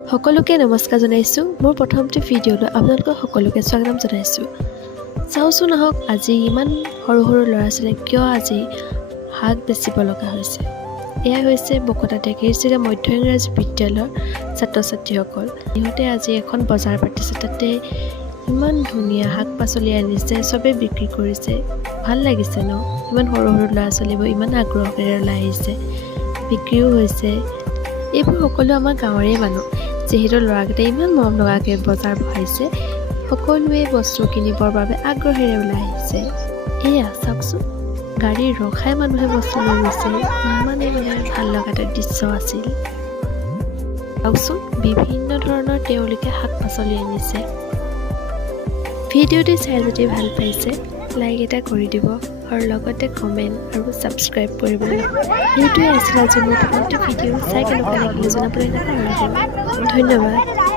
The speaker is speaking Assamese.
সকলোকে নমস্কাৰ জনাইছোঁ। মোৰ প্ৰথমটো ভিডিঅ'লৈ আপোনালোকক সকলোকে স্বাগতম জনাইছোঁ। চাওঁচোন আহক আজি ইমান সৰু সৰু ল'ৰা ছোৱালীয়ে কিয় আজি শাক বেচিব লগা হৈছে। এয়া হৈছে বকতা টেকেৰিচিগা মধ্য ইংৰাজী বিদ্যালয়ৰ ছাত্ৰ ছাত্ৰীসকল। ইহঁতে আজি এখন বজাৰ পাতিছে, তাতে ইমান ধুনীয়া শাক পাচলি আনিছে, চবেই বিক্ৰী কৰিছে। ভাল লাগিছে ন, ইমান সৰু সৰু ল'ৰা ছোৱালীবোৰ ইমান আগ্ৰহেৰে ওলাই আহিছে, বিক্ৰীও হৈছে। এইবোৰ সকলো আমাৰ গাঁৱৰে মানুহ, যিহেতু ল'ৰাকেইটাই ইমান মৰম লগাকৈ বজাৰ বহাইছে, সকলোৱে বস্তু কিনিবৰ বাবে আগ্ৰহেৰে ওলাই আহিছে। এয়া চাওকচোন, গাড়ী ৰখাই মানুহে বস্তু লৈ গৈছে, ইমানেই ভাল লগা এটা দৃশ্য আছিল। চাওকচোন, বিভিন্ন ধৰণৰ তেওঁলোকে শাক পাচলি আনিছে। ভিডিঅ'টি চাই যদি ভাল পাইছে লাইক এটা কৰি দিব আৰু লগতে কমেণ্ট আৰু ছাবস্ক্ৰাইব কৰিবলৈ। এইটোৱে আছিল আজি মোৰ প্ৰথমটো ভিডিঅ'। চাই কেনেকুৱা লাগিলে জনাবলৈ নাপাহৰিব। ধন্যবাদ।